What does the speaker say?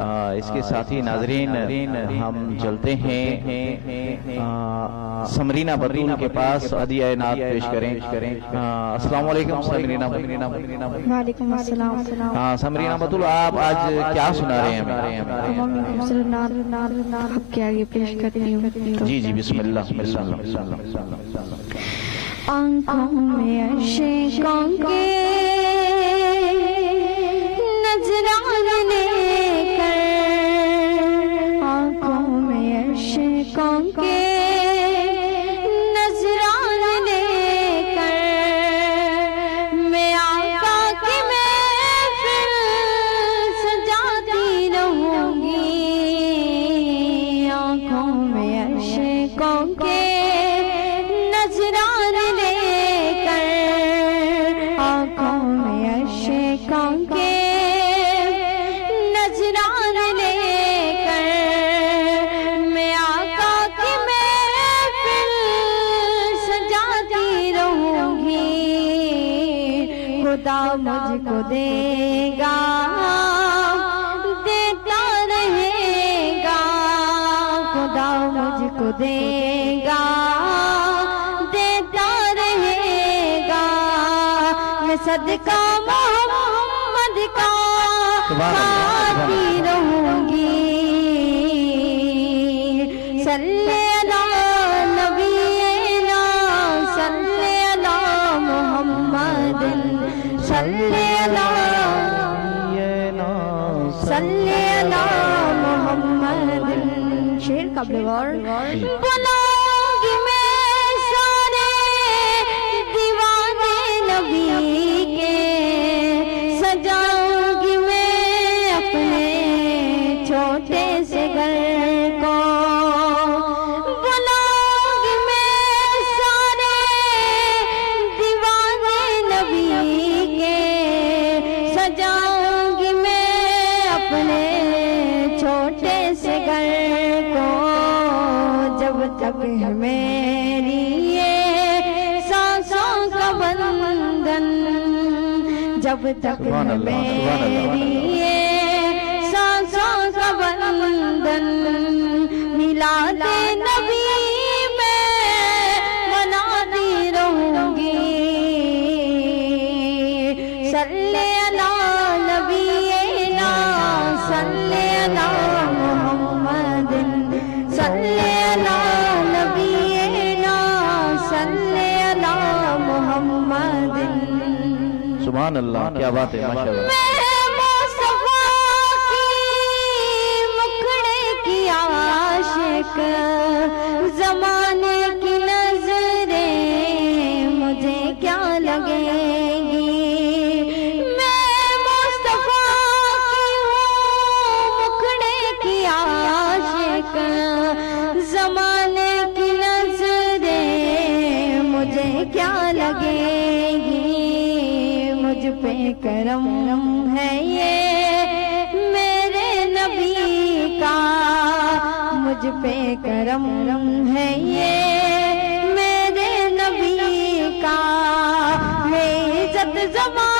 اس کے ساتھی ناظرین ہم چلتے ہیں سمرینہ بطول کے پاس عدیہ نعت پیش کریں. السلام علیکم سمرینہ. وعلیکم السلام. سمرینہ بطول آپ آج کیا سنا رہے ہیں ہمیں؟ آپ کے آگے پیش کرتی ہوں. جی جی بسم اللہ. آنکھوں میں عشقوں کے نظران لے کر، آنکھوں میں عشقوں کے نظران لے کر، میں آقا کی محفل سجاتی رہوں گی. آنکھوں میں عشقوں کے نظران لے کر، آنکھوں میں عشقوں کے نظران لے کر، میں آقا کی محفل سجاتی رہوں گی. خدا مجھ کو دے گا دیتا رہے گا، خدا مجھ کو دے گا دیتا رہے گا. میں صدقہ محمد کا کھاتی رہوں گی. صلی علی نبینا صلی علی محمد صلی علی محمد. شعر قبل غور. بناؤں گی میں سارے دیوانے نبی کے، سجاؤں گی میں اپنے چھوٹے سے گھر کو. بناؤں گی میں سارے دیوانے نبی کے، سجاؤں گی میں اپنے چھوٹے سے گھر کو. جب تک ہے میری یہ سانسوں کا بندھن، جب تک ہے میری یہ سانسوں کا بندھن، میلاد نبی میں مناتی رہوں گی. صلی علی نبینا صلی علی محمد صلی علی نبینا صلی علی محمد. سبحان اللہ، کیا بات ہے، ماشاء اللہ. میں مصطفیٰ کی مکھڑے کی عاشق، زمانے کی نظریں مجھے کیا لگیں گی. میں مصطفیٰ کی ہوں مکھڑے کی عاشق، زمانے کی نظریں مجھے کیا لگیں گی. مجھ پہ کرم ہے یہ میرے نبی کا، مجھ پہ کرم ہے یہ میرے نبی کا. میں عزت زمان